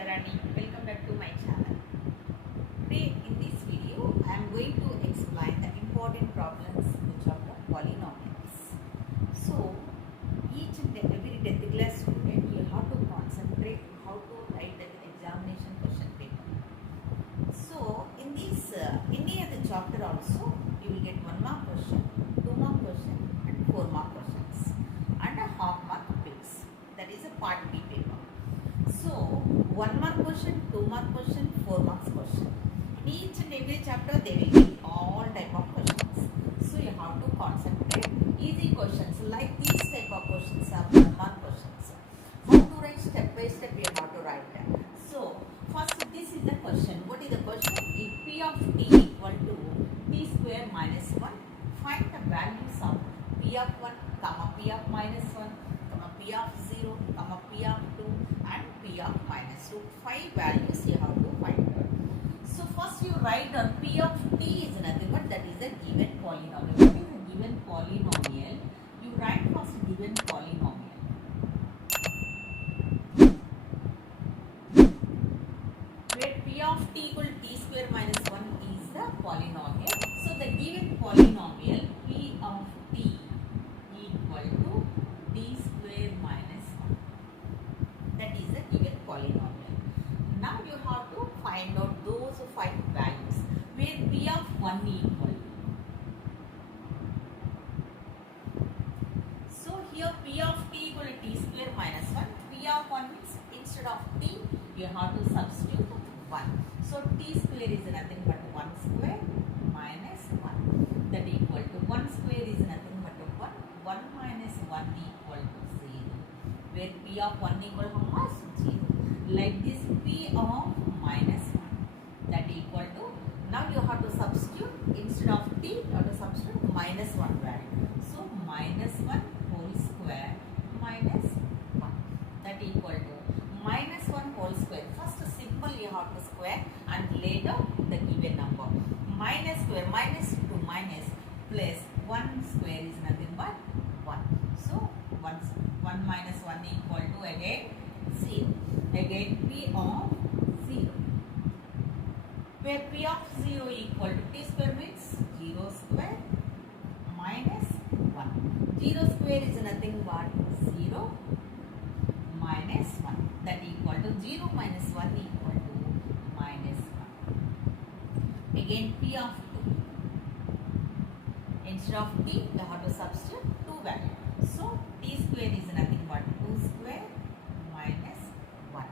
Sharani. Welcome back to my channel. Today in this video I am going to explain the important problems which are the polynomials. So each and every 10th class student you have to concentrate how to write the examination question paper. So in this any other chapter also you will get 1 mark question, 2 mark question and 4 mark questions and a half mark quiz. That is a part B paper. So 1 mark question, 2 mark question, 4 marks question. In each and every chapter there will be all type of questions. So you have to concentrate easy questions like these type of questions are 1 mark questions. How to write step by step you have to write that. So first this is the question. What is the question? If p of t equal to t square minus 1, find the values of p of 1, comma p of minus 1, comma p of 0, comma p of 2 and p of minus 2. 5 values you have to find out. So first you write down p of t is nothing but that is a given polynomial. What is a given polynomial? You write first given polynomial. Where p of t equal to t square minus 1 is the polynomial. So the given polynomial p of t equal to t square minus 1. That is a given polynomial. Now you have to find out those 5 values where p of 1 equal. So here p of t equal to t square minus 1. P of 1 means instead of t you have to substitute 1. So t square is nothing but 1 square minus 1. That equal to 1 square is nothing but 1. 1 minus 1 equal to 0. Where p of 1 equal to how much? 0. Like this p of minus 1. That equal to, now you have to substitute instead of t you have to substitute minus 1 value. So minus 1 whole square minus 1. That equal to minus 1 whole square. First simple you have to square and later the given number. Minus square, minus to minus plus 1 square is nothing but 1. So 1 minus 1 equal to again 0. Again p of 0. Where p of 0 equal to t square means 0 square minus 1. 0 square is nothing but 0 minus 1. That equal to 0 minus 1 equal to minus 1. Again p of 2. Instead of t you have to substitute 2 value. So t square is nothing but 2 square minus 1.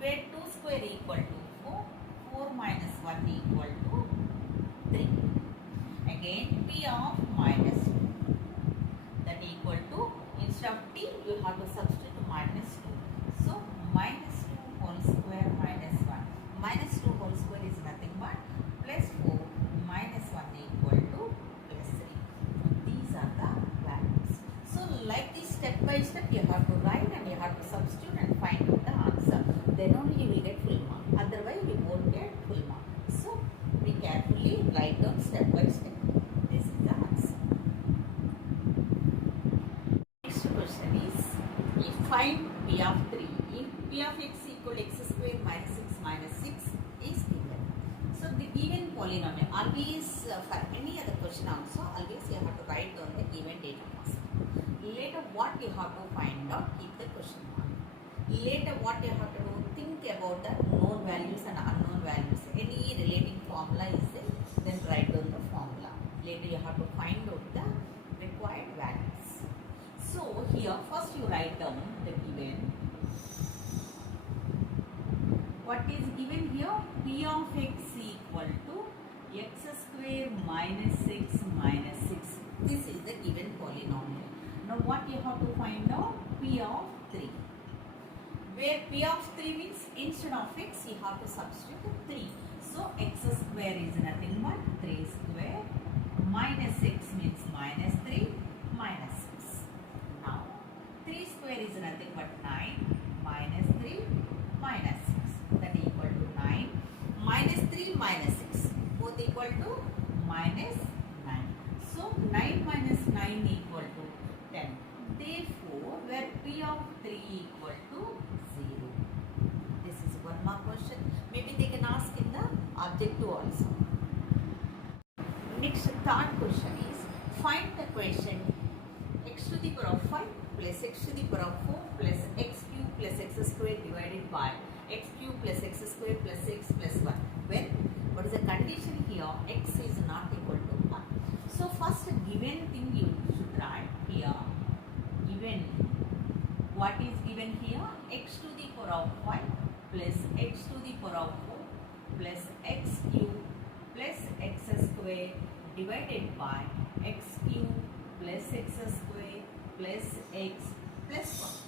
Where 2 square equal to 4. 4 minus 1 equal to 3. Again p of minus 2. That equal to, instead of t you have to substitute minus 2. So minus 2 whole square minus 1. Minus 2 whole square is nothing but plus 4 minus 1 equal to plus 3. So these are the values. So like this step by step you have to write and you have to substitute and find out the answer. Then only you will get full mark. Otherwise you won't get full mark. So be carefully write down step by step. This is the answer. Next question is, if find p of 3. If p of x equal to x square minus 6 minus 6 is given. So the given polynomial, always for any other question also, always you have to write down the given data first. Later what you have to find out, keep the question mark. Later what you have to do, think about the known values and unknown values. Any relating formula is there, then write down the formula. Later you have to find out the required values. So here first you write down the given. What is given here? P of x equal to x square minus 6 minus 6. This is the given polynomial. Now what you have to find out? P of 3. Where p of 3 means instead of x you have to substitute 3. So x square is nothing but 3 square minus 6 means minus 3 minus 6. Now 3 square is nothing but 9 minus 3 minus 6. That equal to 9 minus 3 minus 6. Both equal to minus 9. So 9 minus 9 equal to 10. Therefore where p of 3 equal to 0. This is 1 mark by x cube plus x square plus x plus 1. When what is the condition here? X is not equal to 1. So first given thing you should write here. Given, what is given here? X to the power of 5 plus x to the power of 4 plus x cube plus x square divided by x cube plus x square plus x plus 1.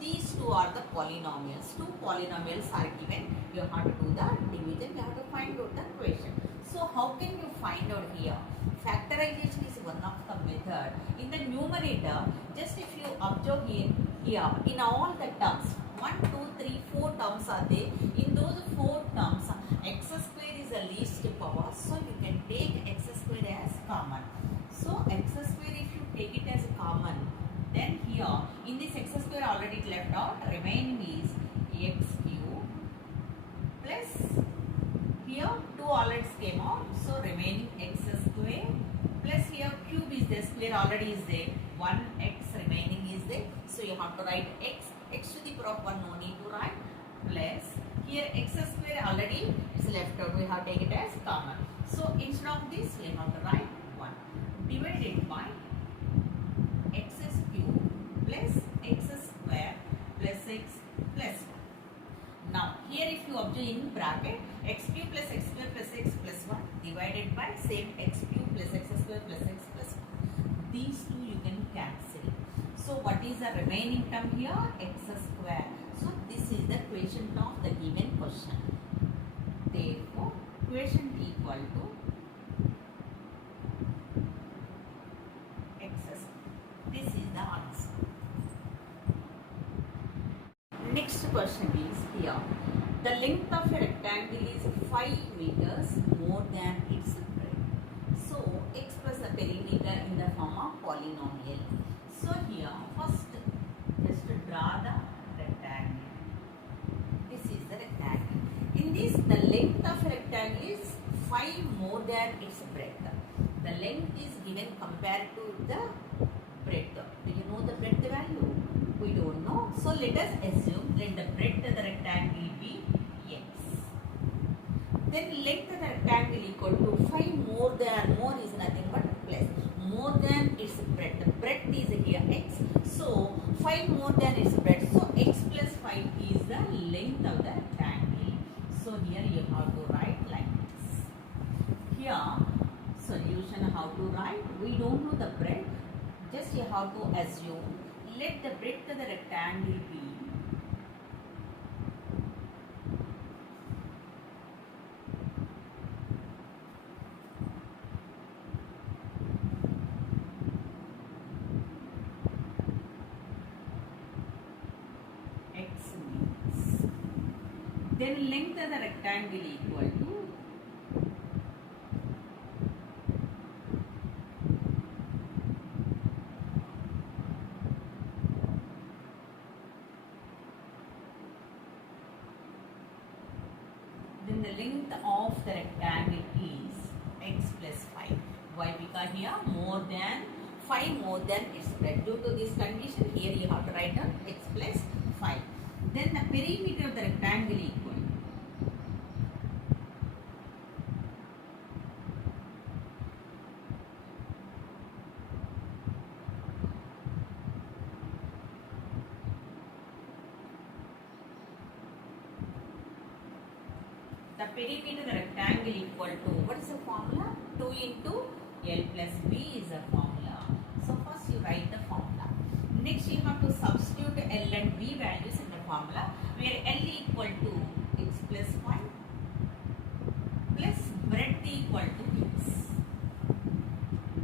These two are the polynomials. Two polynomials are given. You have to do the division. You have to find out the equation. So how can you find out here? Factorization is one of the method. In the numerator, just if you observe here in all the terms, 1, 2, 3, 4 terms are there. In those 4 terms, x square is the least power. So you can take x square as common. So x square, if you take it as common, then here in this x square already left out, remaining is x cube plus here 2 already came out, so remaining x square plus here cube is there, square already is there, 1x remaining is there, so you have to write x to the power of 1 no need to write, plus here x square already is left out, we have to take it as common. So instead of this we have to write 1 divided by x cube plus x square plus x plus 1. Now here if you observe in bracket x cube plus x square plus x plus 1 divided by same x cube plus x square plus x plus 1. These two you can cancel. So what is the remaining term here? X square. So this is the quotient of the given question. Therefore quotient equal to x square. This is the answer. Next question is here. The length of a rectangle is 5 meters more than its breadth. So express the perimeter in the form of polynomial. So here first just draw the rectangle. This is the rectangle. In this the length of a rectangle is 5 more than its breadth. The length is given compared to the breadth. Do you know the breadth value? We don't know. So let us assume let the breadth of the rectangle be x. Then length of the rectangle equal to 5 more than, more is nothing but plus, more than its breadth. The breadth is here x. So 5 more than its breadth. So x plus 5 is the length of the rectangle. So here you have to write like this. Here solution how to write? We don't know the breadth. Just you have to assume let the breadth of the rectangle be x means. Then length of the rectangle equal to then the length of the rectangle is x plus 5. Why? Because here more than 5 more than its breadth. Due to this condition, here you have to write down x plus 5. Then the perimeter of the rectangle equal the perimeter of the rectangle equal to, what is the formula? 2 into L plus B is the formula. So first you write the formula. Next you have to substitute L and B values in the formula, where L equal to x plus 1 plus breadth equal to x.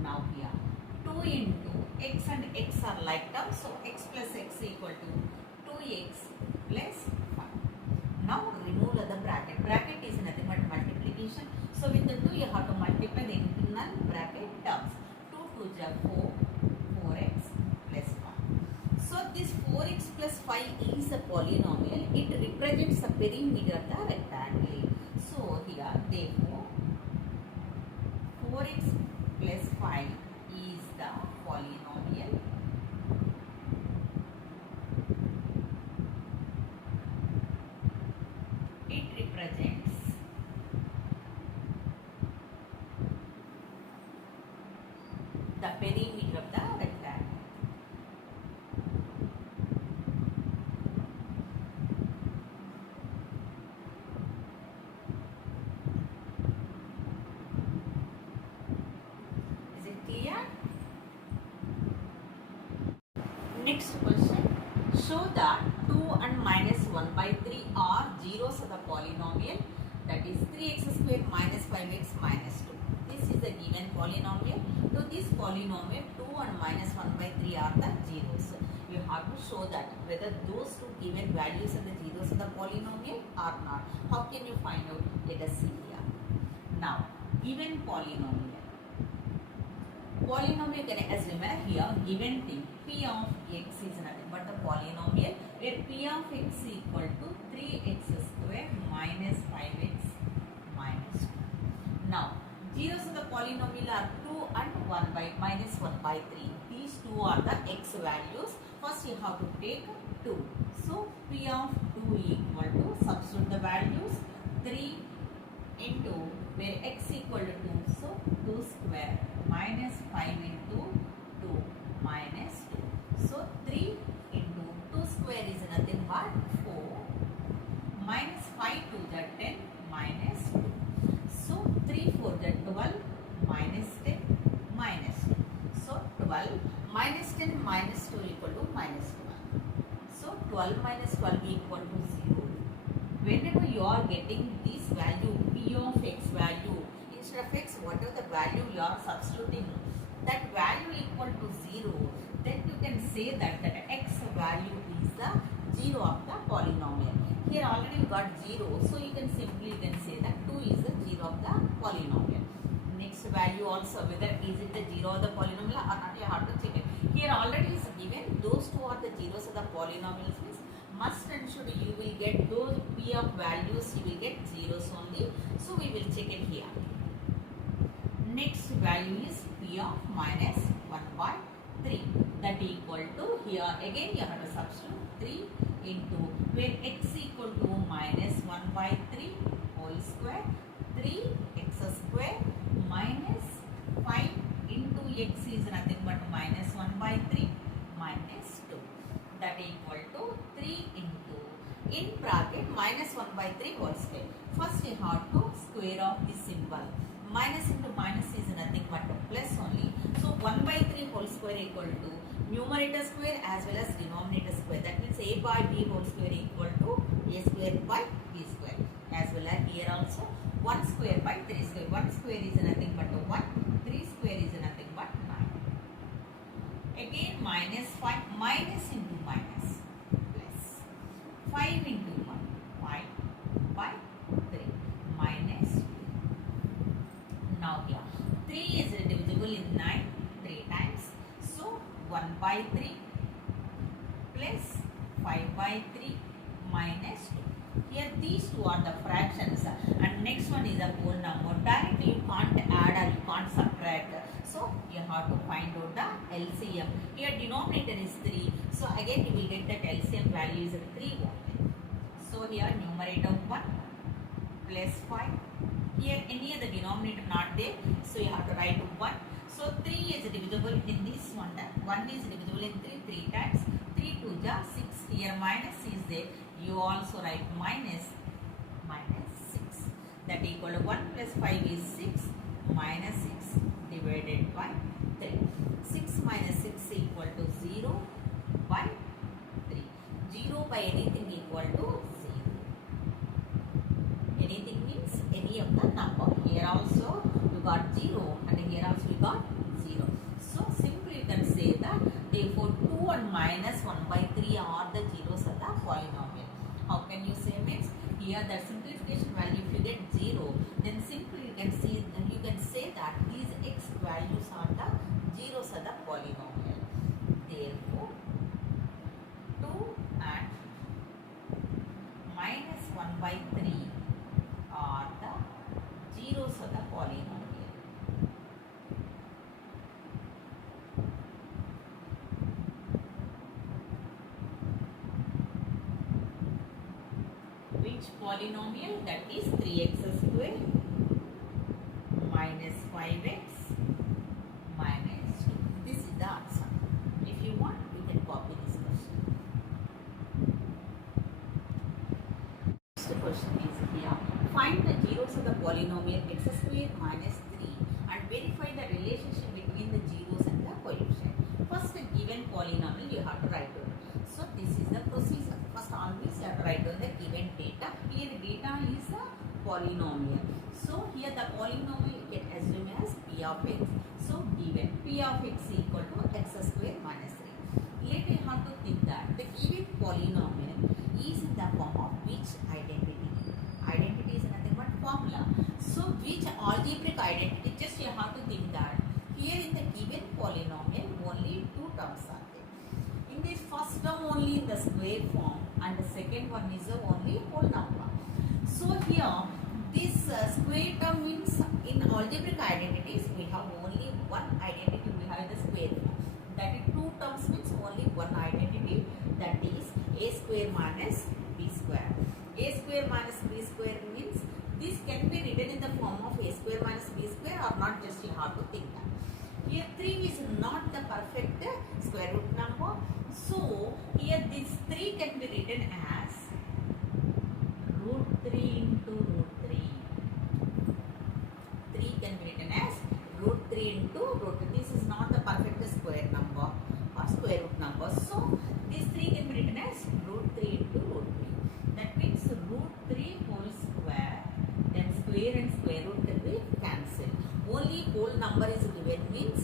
Now here 2 into x and x are like terms, so x plus x equal to 2x plus 5. Now remove the bracket. Bracket is nothing but multiplication. So with the 2 you have to multiply the internal bracket terms. 2 to the 4, 4x plus 5. So this 4x plus 5 is a polynomial. It represents the perimeter of the rectangle. So here therefore 4x plus 5 is the polynomial. show that 2 and minus 1 by 3 are zeros of the polynomial, that is 3x square minus 5x minus 2. This is the given polynomial. So this polynomial 2 and minus 1 by 3 are the zeros. You have to show that whether those two given values are the zeros of the polynomial or not. How can you find out? Let us see here. Now, given polynomial. Polynomial can assume here given thing p of x is nothing but the polynomial where p of x equal to 3x square minus 5x minus 2. Now, zeros of the polynomial are 2 and 1 by minus 1 by 3. These two are the x values. First you have to take 2. So p of 2 equal to, substitute the values, 3 into where x equal to 2. So 2 square minus 5 into 2 minus 2. So 3 into 2 square is nothing but 4 minus 5 to the 10 minus 2. So 3 4 the 12 minus 10 minus 2. So 12 minus 10 minus 2 equal to minus 12. So 12 minus 12 equal to 0. Whenever you are getting this value p of x value, instead of x whatever the value you are substituting, that value equal to 0, then you can say that x value is the 0 of the polynomial. Here already you got 0, so you can simply say that 2 is the 0 of the polynomial. Next value also, whether is it the 0 of the polynomial or not, you have to check it. Here already is given those two are the zeros of the polynomials, means must and should you will get those p of values, you will get zeros only. So we will check it here. Next value is p of minus 1 by 3, that equal to, here again you have to substitute 3 into where x equal to minus 1 by 3 whole square, 3x square minus 5 into x is nothing but minus 1 by 3 minus 2, that equal to 3 into, in bracket minus 1 by 3 whole square. First you have to square off this symbol. Minus into minus is nothing but plus only. So 1 by 3 whole square equal to numerator square as well as denominator square. That means a by b whole square equal to a square by b square. As well as here also 1 square by 3 square. 1 square is nothing but 1. 3 square is nothing but 9. Again minus 5 minus into minus plus 5 into 1 5 by 3 minus 2. Now here 3 is divisible in 9 3 times. So 1 by 3 plus 5 by 3 minus 2. Here these two are the fractions and next one is a whole number. Directly you can't add or you can't subtract. So you have to find out the LCM. Here denominator is 3. So again you will get that LCM value is 3 only. So here numerator 1 plus 5. Here any other denominator not there. So you have to write 1. So 3 is divisible in this one. 1 is divisible in 3 times. 3 2 ja 6. Here minus is there. You also write minus 6. That equal to 1 plus 5 is 6 minus 6 divided by 3. 6 minus 6 equal to 0 by 3. 0 by anything equal to 0. Anything means any of the number. Here also you got 0 and here also you got 0. So simply you can say that therefore 2 and minus 1 by 3 are the zeros of the polynomial. How can you say? Means here the simplification value, if you get 0, then simply you can see, then you can say that these x values are the zeros of the polynomial. Therefore 2 and minus 1 by 3 are the zeros of the polynomial. Which polynomial? That is 3x square minus 5x minus 2. This is the answer. If you want, you can copy this question. Next question is here. Find the zeros of the polynomial x square minus 3 and verify the relationship between the zeros and the coefficient. First, given polynomial you have to write down. So this is the procedure. polynomial. So here the polynomial you can assume as p of x. So given p of x equal to x square minus 3. Later you have to think that the given polynomial is in the form of which identity? Identity is nothing but formula. So which algebraic identity? Just you have to think that here in the given polynomial only two terms are there. In this first term only in the square form and the second one is only whole number. So here this square term means in algebraic identities we have only one identity, we have the square form. That is two terms means only one identity, that is a square minus b square. A square minus b square means this can be written in the form of a square minus b square or not, just you have to think that. Here 3 is not the perfect square root number. So here this 3 can be written as root 3 into root 3. 3 can be written as root 3 into root 3. This is not the perfect square number or square root number. So this 3 can be written as root 3 into root 3. That means root 3 whole square, then square and square root can be cancelled. Only whole number is given means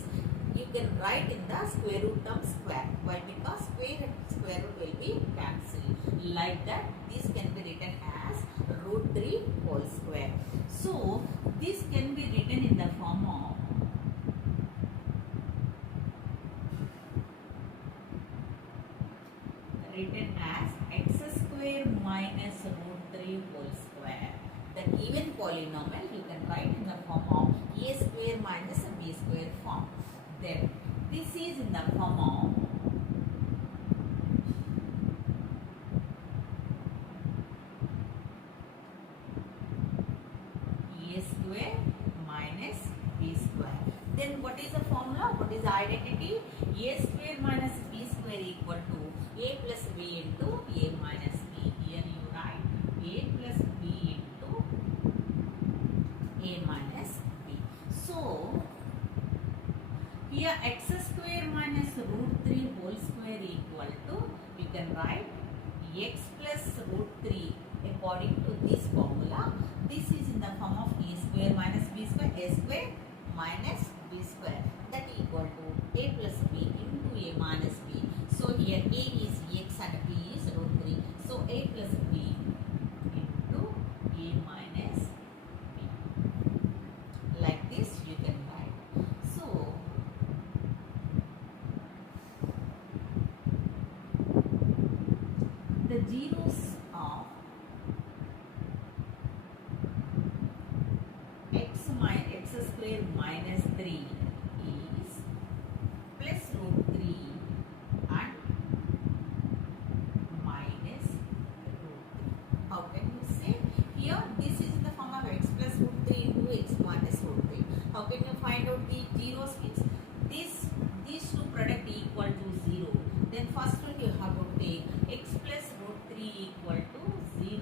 you can write in the square root term square. Why? Because square and square root will be cancelled. Like that, this can be written as root 3 whole square. So this can be written in the form of written as x square minus root 3 whole square. The given polynomial you can write in the form of a square minus b square form. Then this is in the form of a square minus b square. Then what is the formula? What is the identity? A square minus b square equal to a plus b into a minus b. Here you write a plus b into a minus b. So here x square minus root 3 whole square equal to, we can write x plus root 3 according to this formula. This is in the form of a square minus b square, a square minus b square, that equal to a plus b into a minus b. So here a is x and b is root 3. So a plus b into a minus b. Like this you can write. So the zeros of x square minus 3 is plus root 3 and minus root 3. How can you say? Here this is in the form of x plus root 3 into x minus root 3. How can you find out the zeros? Means these two product equal to 0. Then first one you have to take x plus root 3 equal to 0.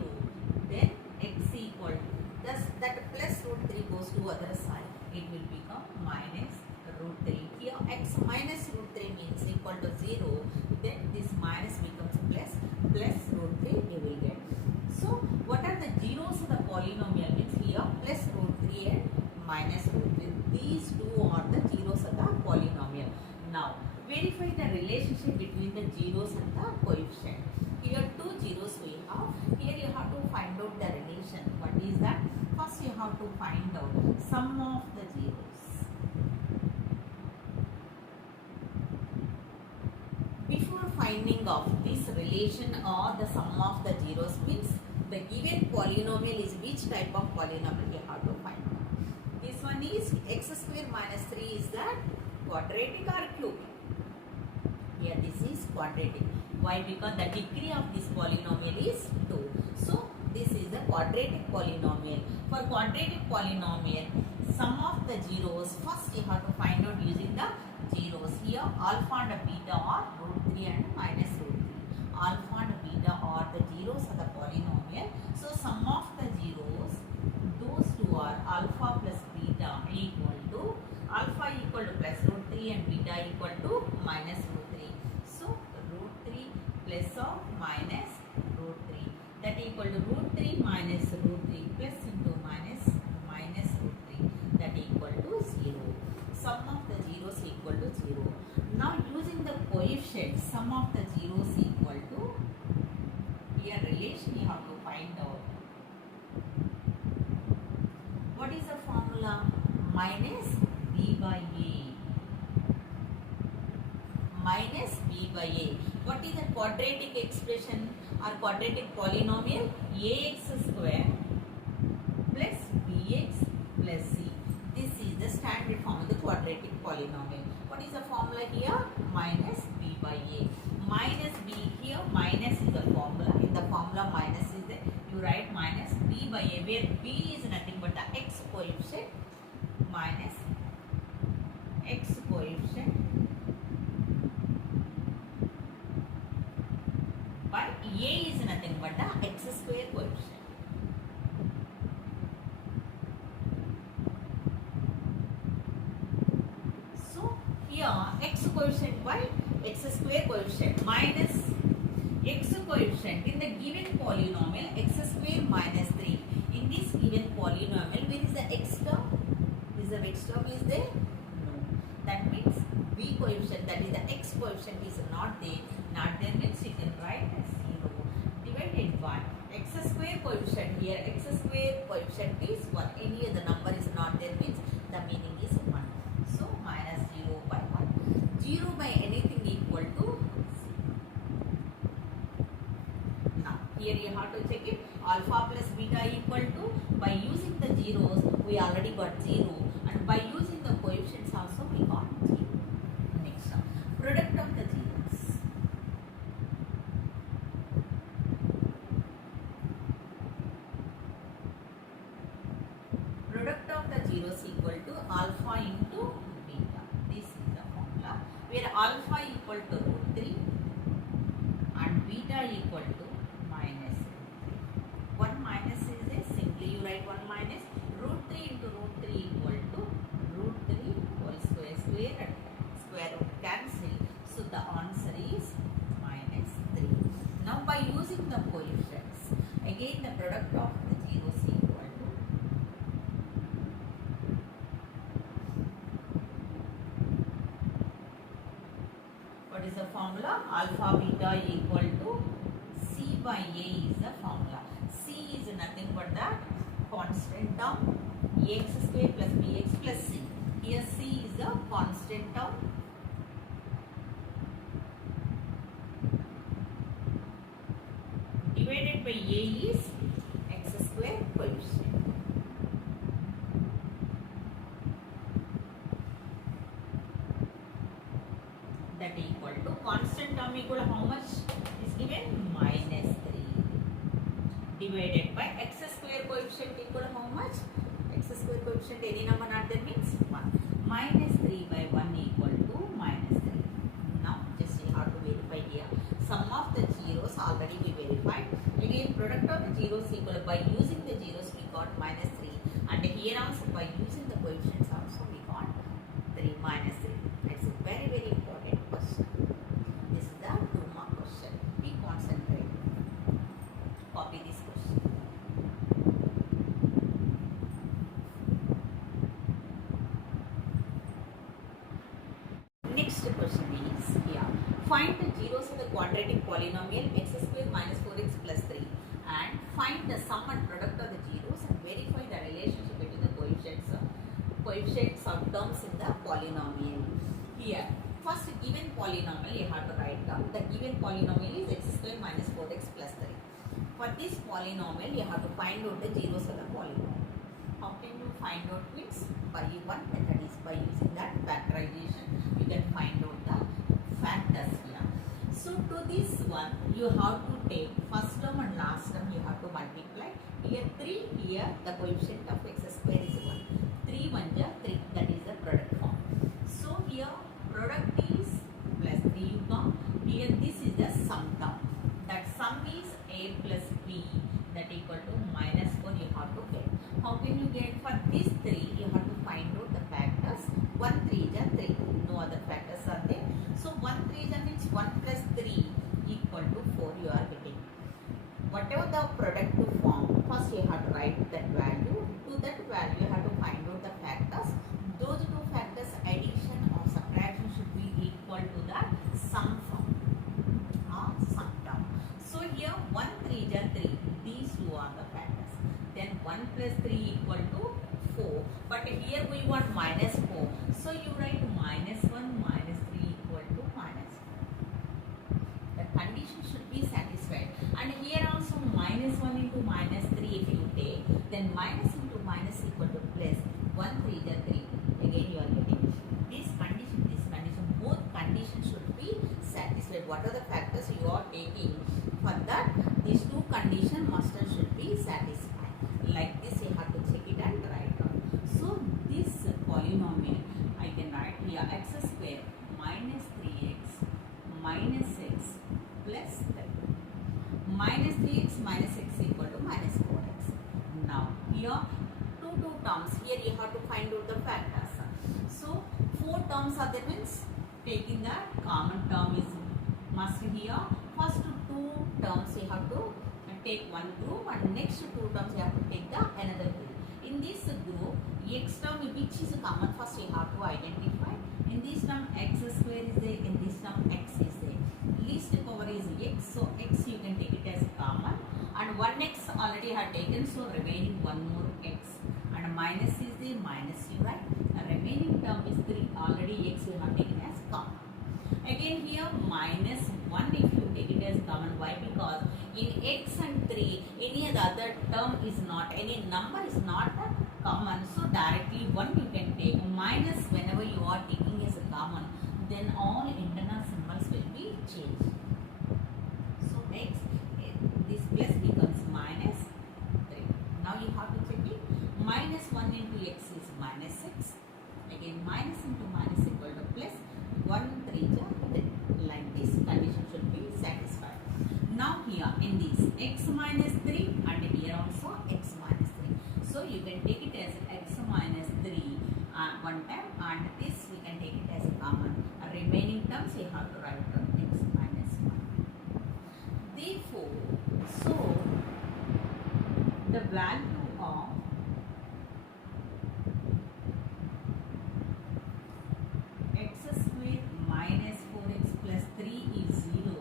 Then x equal to, thus that plus root 3 goes to other side. It will become minus root 3. Here x minus root 3 means equal to 0. Then this minus becomes plus root 3 you will get. So what are the zeros of the polynomial? Means here plus root 3 and minus root 3. These two are the zeros of the polynomial. Now verify the relationship between the zeros and the coefficient. Here two zeros we have. Here you have to find out the relation. What is that? First you have to find out sum of the zeros. Before finding of this relation or the sum of the zeros means the given polynomial is which type of polynomial you have to find out. This one is x square minus 3 is that quadratic or cubic? Here this is quadratic. Why? Because the degree of this polynomial is 2. So this is a quadratic polynomial. For quadratic polynomial, sum of the zeros, first you have to find out using the zeros. Here alpha and beta are root 3 and minus root 3. Alpha and beta are the zeros of the polynomial. So sum of the zeros, those two are alpha plus beta equal to, alpha equal to plus root 3 and beta equal to minus root 3. So root 3 plus or minus root 3, that equal equal to root 3 minus root 3 plus into minus minus root 3 that equal to 0. Sum of the zeros equal to 0. Now using the coefficient, sum of the zeros equal to, here relation you have to find out. What is the formula? Minus b by a. Minus b by a. What is the quadratic expression or quadratic polynomial? Ax square plus bx plus c. This is the standard form of the quadratic polynomial. What is the formula here? Minus b by a. Minus b, here minus is the formula. In the formula minus is there. You write minus b by a, where b is nothing but the x coefficient minus x coefficient by a is nothing but the x square coefficient. So here x coefficient by x square coefficient minus x coefficient in the given polynomial x square minus 3. In this given polynomial, where is the x term? Is the x term is there? No. That means b coefficient, that is the x coefficient is not there. Not there means you can write as 0 divided by x square coefficient. Here x square coefficient is 1. Any other number is not there means the meaning is 1. So minus 0 by 1. 0 by anything equal to 0. Now here you have to check it. Alpha plus beta equal to, by using the zeros we already got 0, and by using the coefficients also we got 0. Next one, product of the zeros. Product of the zeros equal to alpha into beta. This is the formula where alpha equal to root 3 and beta equal to minus 1 minus is there, simply you write 1 minus root 3 into root 3 equal to root 3 whole square, square and square root cancel. So the answer is minus 3. Now by using the coefficients, again the product of the zeros equal to what is the formula? Alpha beta equal to c by a is the formula. C is nothing but the constant term ax square plus bx plus c. Here c is the constant term divided by a is x square coefficient. That equal to constant term equal to how much is given? Minus 3 divided by x square coefficient equal to how much? X square coefficient any number not there means 1. Minus 3 by 1 equal to minus 3. Now just you have to verify here. Sum of the zeros already we verified. Again product of the zeros equal, by using the zeros we got minus 3, and here also by using the coefficients also we got 3 minus 3. That's a very very important question. This is the 2-mark question. Be concentrate. Copy this question. Next question is here. Find the zeros of the quadratic polynomial x square minus 4x plus 3 and find the sum and product of the zeros and verify the relationship between the coefficients of terms in the polynomial. Here, first given polynomial you have to write down. The given polynomial is x square minus 4x plus 3. For this polynomial you have to find out the zeros of the polynomial. How can you find out means? By one method is by using that factorization. You can find out the factors here. So to this one you have to take first term and last term you have to multiply. Here 3, here the coefficient of x square is 1. 3 1 ja 3, that is the product form. So here product is plus 3 you come. Here this is the sum term. That sum is a plus b, that equal to minus 4 you have to get. How can you get? For this 3 you have to find out the factors. 1 3 ja 3, no other factors are there. So 1 3 ja means 1 plus 3 equal to 4 you are getting. Whatever the product to form, first you have to write that value. To that value you have to find out the factors. Those two factors addition or subtraction should be equal to the sum form or sum term. So here 1 3 are 3. These two are the factors. Then 1 plus 3 equal to 4. But here we want minus 4. So you write minus 1 minus 3 equal to minus 4. The condition should be satisfied. And here also minus 1 into minus 3 if you take, then minus into minus equal to plus. 1 3 are 3. Again you are getting this condition, both conditions should be satisfied. What are the factors you are taking? For that, these two conditions must and should be satisfied. Like this you have to check it and write down. So this polynomial I can write here x square minus 3x minus x plus 3. Minus 3x minus x equal to minus 4x. Now here two terms. Here you have to find out the factors. So 4 terms are there, means taking the common term is must here. First 2 terms you have to take one group, and next 2 terms you have to take the another group. In this group, x term which is common, first you have to identify. In this term x square is there, in this term x is there. Least power is x, so x you can take it as common, and 1x already had taken, so remaining one more x, and minus is there, minus you write. The remaining term is 3, already x you have taken as common. Again here minus 1 if you take it as common. Why? Because in x and 3 any other term is not, any number is not common, so directly 1 you can take. Minus whenever you are taking as a common, then all internal symbols will be changed. So x, this plus becomes minus 3. Now you have to check it. Minus 1 into x is minus 6. Again minus into minus equal to plus. 1 3 like this condition should be satisfied. Now here in this x minus 3 and here also x minus 3. So you can take it as x minus 3 one time, and this we can take it as a common. Remaining terms you have to write down x minus 1. Therefore, so the value of x square minus 4x plus 3 is 0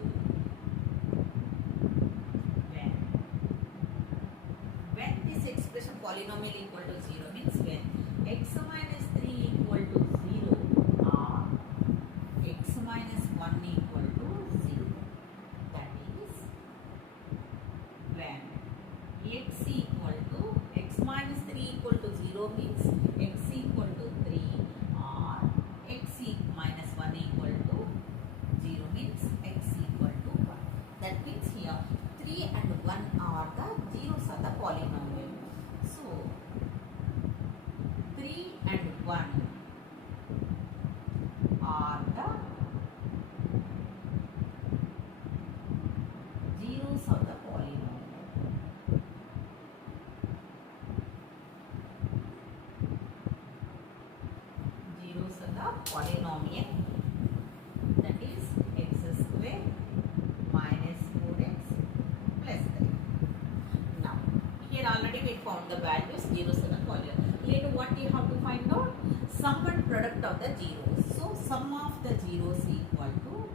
when this expression polynomial equal to 0, means when x minus 3 equal to 0 or x minus 1 equal to 0. That is when x minus 3 equal to 0 means x equal to 3, or x minus 1 equal to 0 means x equal to 1. That means here 3 and 1 are the zeros of the polynomial. So 3 and 1 are the zeros of the polynomial. Zeros of the polynomial, that is x square minus 4x plus 3. Now here already we found the values zeros of the polynomial. Later what you have to find out? Sum and product of the zeros. So sum of the zeros equal to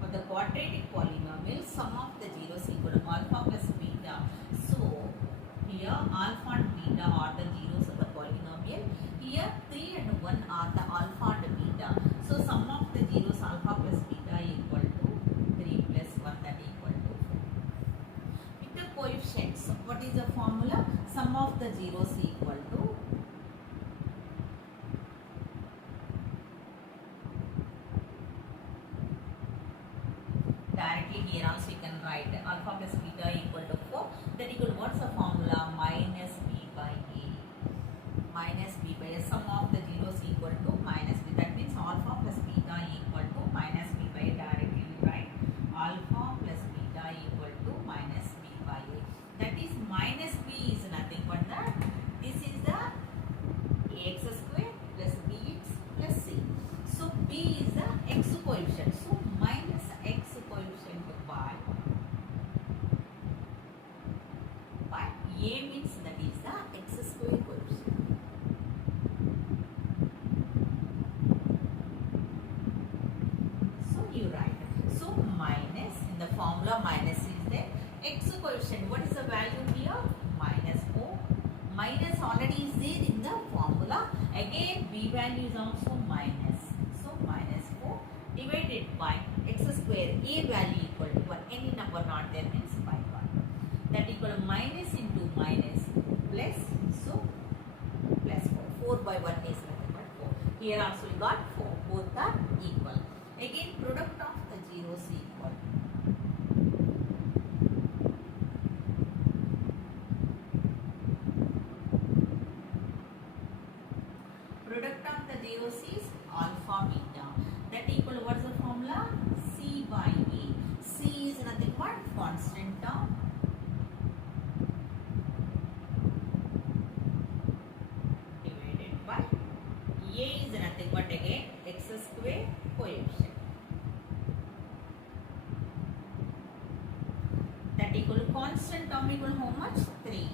for the quadratic polynomial, sum of the zeros equal to alpha plus beta. So here alpha and beta are the zeros of the polynomial. Here 3 and 1 are the alpha and beta. So sum of the zeros alpha plus beta equal to 3 plus 1, that equal to 4. With the coefficients, what is the formula? Sum of the zeros equal to directly here also you can write alpha plus beta equal to 4. That equal, what's the formula? Minus b by a. Minus b by a. Sum of the zeros equal to minus b. That means alpha plus beta equal to minus b by a. Directly we write alpha plus beta equal to minus b by a. That is minus b is nothing but that. This is the ax square plus bx plus c. So b is the x coefficient. So minus x minus, in the formula minus is there. X coefficient, what is the value here? Minus 4. Minus already is there in the formula. Again B value is also minus. So minus 4 divided by x square, A value equal to 1. Any number not there means by 1. That equal to minus into minus plus, so plus 4. 4 by 1 is nothing but 4. Here also we got 4. Both are equal. Again product of the zeros equal. Product of the zeros is alpha beta. That equal, what's the formula? C by E. C is nothing but constant term. Divided by A is nothing but again x square coefficient. That equal constant term equal how much? 3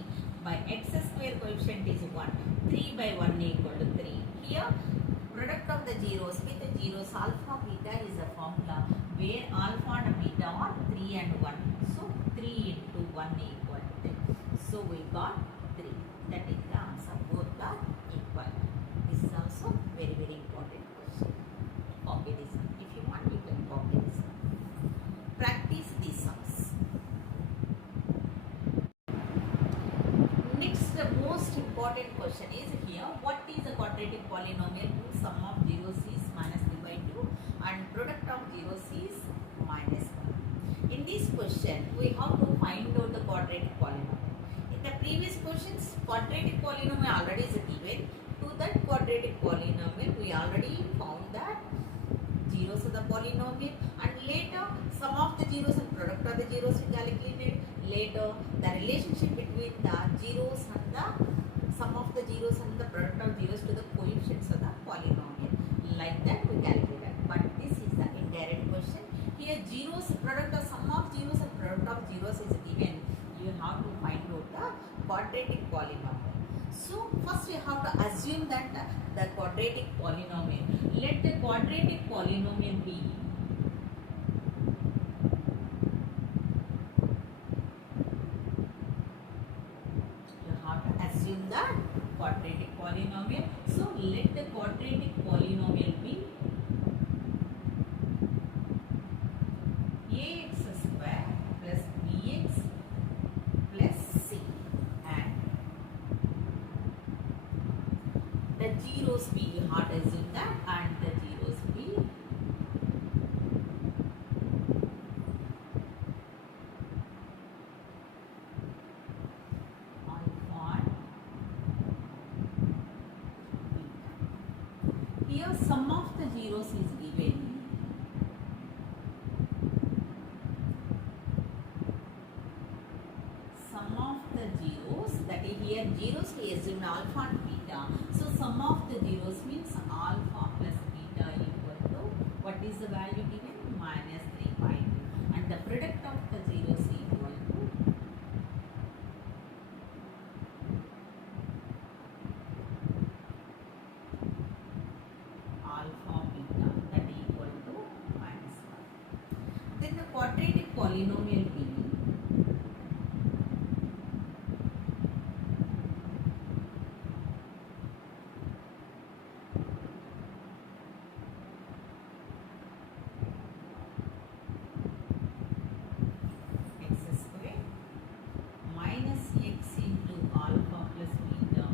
by x square coefficient is 1. 3 by 1 equal to 3. Here product of the zeros with the zeros alpha beta is a formula where alpha and beta are 3 and 1. So 3 into 1 equal to 3. So we got 3. That is the answer. Both are equal. This is also very important question. Copy this one. If you want, you can copy this one. Practice these sums. Next, the most important question is here. What is a quadratic polynomial whose sum of zeros is minus 3 by 2 and product of zeros is minus 1? In this question, we have to find out the quadratic polynomial. In the previous questions, quadratic polynomial already is given. To that quadratic polynomial, we already found that zeros of the polynomial, and later sum of the zeros and product of the zeros we calculated. Later the relationship between the zeros and the sum of the zeros and the product of zeros to the coefficients of the polynomial. Like that we calculated. But this is the indirect question. Here zeros, product of sum of zeros and product of zeros is given. You have to find out the quadratic polynomial. So first you have to assume that the quadratic polynomial. Let the quadratic polynomial be the quadratic polynomial. So let the quadratic polynomial be ax square plus bx plus c, and the zeros be, you have to assume that, and the zeros be here sum of the zeros is given. Sum of the zeros, that is here zeros we assume alpha and beta. So sum of the zeros means alpha plus beta equal to, what is the value given? Minus 3 by 2. And the product of the zeros equal to alpha beta, that equal to minus 1. Then the quadratic polynomial be x square minus x into alpha plus beta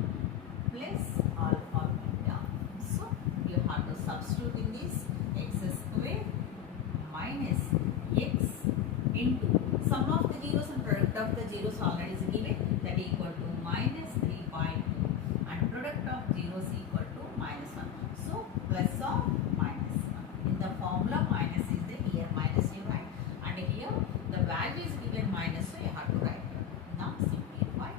plus alpha beta. So you have to substitute in this x square minus x into sum of the zeros and product of the zeros already is given, that equal to minus 3 by 2, and product of zeros equal to minus 1. So plus or minus 1. In the formula minus is there, here minus you write, and here the value is given minus, so you have to write. Now simplify.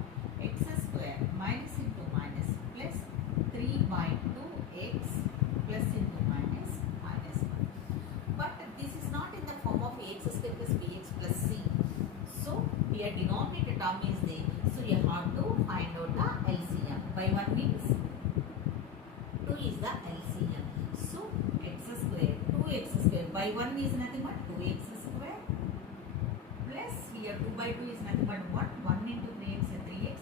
X square minus into minus plus 3 by 2x plus into minus minus 1. But this is not in the form of ax square plus bx plus c. So here denominator term is there. So you have to find out the LCM. By 1 means 2 is the LCM. So x square, 2x square. By 1 is nothing but 2x square here 2 by 2 is nothing but what? 1 into 3x is 3x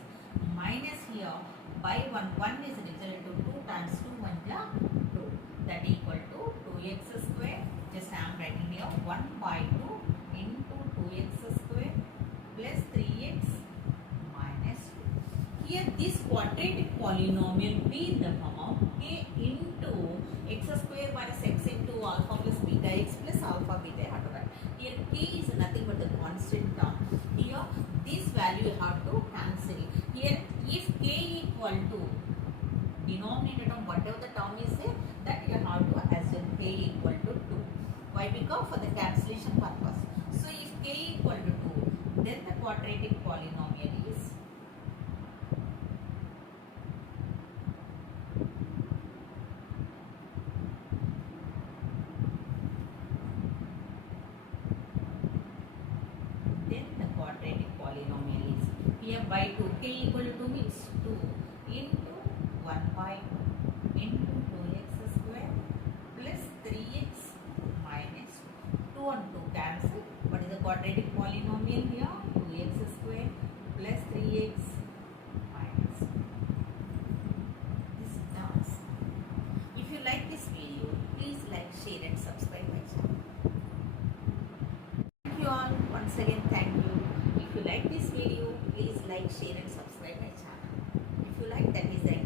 minus here by 1. 1 is equal to 2 times 2 1 ja 2. That equal to 2x square. Just I am writing here 1 by 2 into 2x square plus 3x minus 2. Here this quadratic polynomial be in the form of k into x square minus x into alpha plus beta x plus alpha beta. I have to write. Here k is nothing but the constant term. Here this value you have to cancel. Here if k equal to denominator term whatever the term is there, that you have to assume k equal to 2. Why? Because for the cancellation purpose. So if k equal to 2, then the quadratic polynomial is here by 2. K equal to 2 means 2 into 1 by 2 into 2x square plus 3x minus 2 and 2 cancel. What is the quadratic polynomial here? 2x square plus 3x minus 2. This is the answer. If you like this video, please like, share and subscribe my channel. Thank you all. Once again, thank you. If you like this video, please like, share and subscribe my channel. If you like, that is the